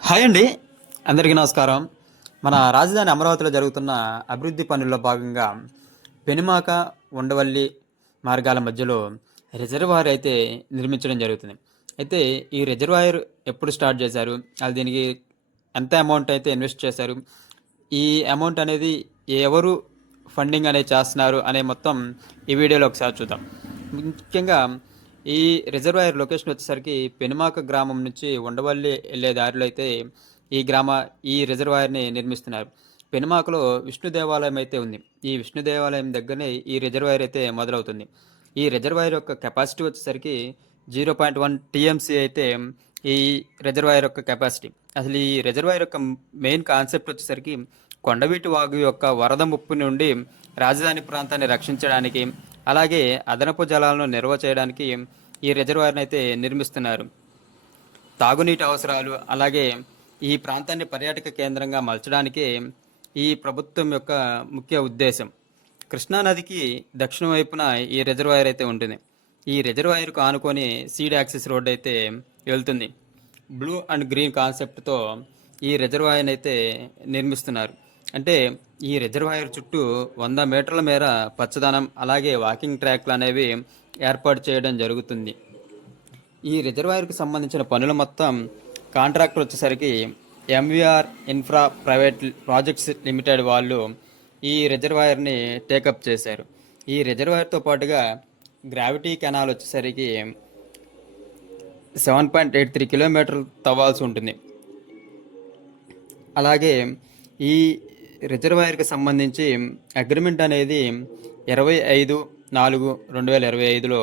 Hi అండి. అందరికీ నమస్కారం. మన రాజధాని అమరావతిలో జరుగుతున్న అభివృద్ధి పనుల్లో భాగంగా పెనుమాక, ఉండవల్లి మార్గాల మధ్యలో రిజర్వాయర్ అయితే నిర్మించడం జరుగుతుంది. అయితే ఈ రిజర్వాయర్ ఎప్పుడు స్టార్ట్ చేశారు? దీనికి ఎంత అమౌంట్ అయితే ఇన్వెస్ట్ చేశారు? ఈ అమౌంట్ అనేది ఎవరు ఫండింగ్ అనేది చేస్తున్నారు అనే మొత్తం ఈ వీడియోలో ఒకసారి చూద్దాం. ముఖ్యంగా ఈ రిజర్వాయర్ లొకేషన్ వచ్చేసరికి పెనుమాక గ్రామం నుంచి ఉండవల్లి వెళ్ళే దారిలో అయితే ఈ రిజర్వాయర్ని నిర్మిస్తున్నారు. పెనుమాకలో విష్ణు దేవాలయం అయితే ఉంది. ఈ విష్ణు దేవాలయం దగ్గరనే ఈ రిజర్వాయర్ అయితే మొదలవుతుంది. ఈ రిజర్వాయర్ యొక్క కెపాసిటీ వచ్చేసరికి 0.1 టీఎంసీ అయితే ఈ రిజర్వాయర్ యొక్క కెపాసిటీ. అసలు ఈ రిజర్వాయర్ యొక్క మెయిన్ కాన్సెప్ట్ వచ్చేసరికి కొండవీటి వాగు యొక్క వరద ముప్పు నుండి రాజధాని ప్రాంతాన్ని రక్షించడానికి, అలాగే అదనపు జలాలను నిల్వ చేయడానికి ఈ రిజర్వాయర్ని అయితే నిర్మిస్తున్నారు. తాగునీటి అవసరాలు, అలాగే ఈ ప్రాంతాన్ని పర్యాటక కేంద్రంగా మలచడానికి ఈ ప్రభుత్వం యొక్క ముఖ్య ఉద్దేశం. కృష్ణానదికి దక్షిణ వైపున ఈ రిజర్వాయర్ అయితే ఉంటుంది. ఈ రిజర్వాయర్కు ఆనుకొని సీడ్ యాక్సిస్ రోడ్ అయితే వెళ్తుంది. బ్లూ అండ్ గ్రీన్ కాన్సెప్ట్తో ఈ రిజర్వాయర్ అయితే నిర్మిస్తున్నారు. అంటే ఈ రిజర్వాయర్ చుట్టూ 100 మీటర్ల మేర పచ్చదనం, అలాగే వాకింగ్ ట్రాక్లు అనేవి ఏర్పాటు చేయడం జరుగుతుంది. ఈ రిజర్వాయర్కి సంబంధించిన పనులు మొత్తం కాంట్రాక్టర్ వచ్చేసరికి MVR infra private projects limited వాళ్ళు ఈ రిజర్వాయర్ని టేకప్ చేశారు. ఈ రిజర్వాయర్తో పాటుగా గ్రావిటీ కెనాల్ వచ్చేసరికి 7.83 కిలోమీటర్లు తవ్వాల్సి ఉంటుంది. అలాగే ఈ రిజర్వాయర్కి సంబంధించి అగ్రిమెంట్ అనేది 25/4/2025లో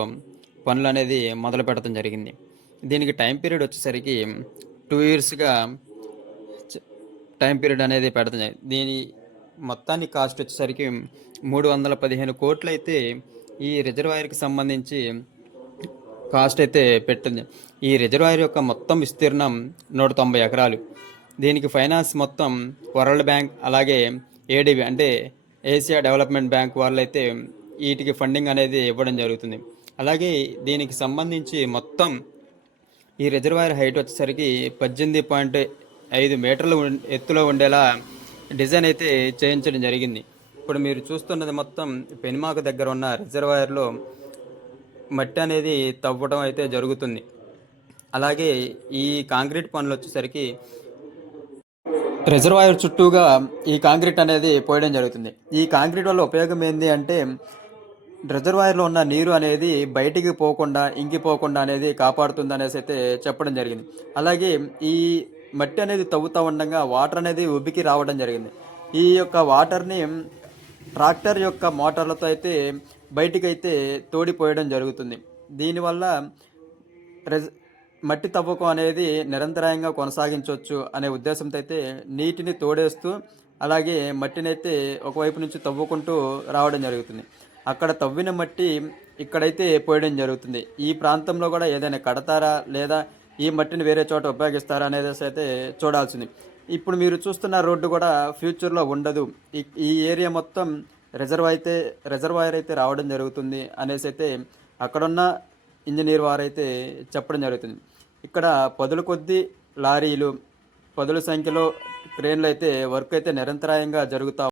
పనులు అనేది మొదలు పెట్టడం జరిగింది. దీనికి టైం పీరియడ్ వచ్చేసరికి 2 ఇయర్స్గా టైం పీరియడ్ అనేది పెడతాం. దీని మొత్తాన్ని కాస్ట్ వచ్చేసరికి 315 కోట్లు అయితే ఈ రిజర్వాయర్కి సంబంధించి కాస్ట్ అయితే పెట్టింది. ఈ రిజర్వాయర్ యొక్క మొత్తం విస్తీర్ణం 190 ఎకరాలు. దీనికి ఫైనాన్స్ మొత్తం వరల్డ్ బ్యాంక్, అలాగే ఏడీబీ అంటే ఏషియా డెవలప్మెంట్ బ్యాంక్ వాళ్ళైతే వీటికి ఫండింగ్ అనేది ఇవ్వడం జరుగుతుంది. అలాగే దీనికి సంబంధించి మొత్తం ఈ రిజర్వాయర్ హైట్ వచ్చేసరికి 18.5 మీటర్లు ఎత్తులో ఉండేలా డిజైన్ అయితే చేయించడం జరిగింది. ఇప్పుడు మీరు చూస్తున్నది మొత్తం పెనుమాక దగ్గర ఉన్న రిజర్వాయర్లో మట్టి అనేది తవ్వడం అయితే జరుగుతుంది. అలాగే ఈ కాంక్రీట్ పనులు వచ్చేసరికి రిజర్వాయర్ చుట్టూగా ఈ కాంక్రీట్ అనేది పోయడం జరుగుతుంది. ఈ కాంక్రీట్ వల్ల ఉపయోగం ఏంటి అంటే రిజర్వాయర్లో ఉన్న నీరు అనేది బయటికి పోకుండా, ఇంకిపోకుండా అనేది కాపాడుతుంది అనేసి అయితే చెప్పడం జరిగింది. అలాగే ఈ మట్టి అనేది తవ్వుతూ ఉండగా వాటర్ అనేది ఉబ్బికి రావడం జరిగింది. ఈ యొక్క వాటర్ని ట్రాక్టర్ యొక్క మోటార్లతో అయితే బయటికైతే తోడిపోయడం జరుగుతుంది. దీనివల్ల మట్టి తవ్వకం అనేది నిరంతరాయంగా కొనసాగించవచ్చు అనే ఉద్దేశంతో అయితే నీటిని తోడేస్తూ, అలాగే మట్టిని అయితే ఒకవైపు నుంచి తవ్వుకుంటూ రావడం జరుగుతుంది. అక్కడ తవ్విన మట్టి ఇక్కడైతే పోయడం జరుగుతుంది. ఈ ప్రాంతంలో కూడా ఏదైనా కడతారా, లేదా ఈ మట్టిని వేరే చోట ఉపయోగిస్తారా అనేది అయితే చూడాల్సింది. ఇప్పుడు మీరు చూస్తున్న రోడ్డు కూడా ఫ్యూచర్లో ఉండదు. ఈ ఏరియా మొత్తం రిజర్వాయర్ అయితే రావడం జరుగుతుంది అనేసి అయితే అక్కడున్న ఇంజనీర్ వారైతే చెప్పడం జరుగుతుంది. ఇక్కడ పదుల కొద్దీ లారీలు, పదుల సంఖ్యలో ట్రైన్లు అయితే వర్క్ అయితే నిరంతరాయంగా జరుగుతూ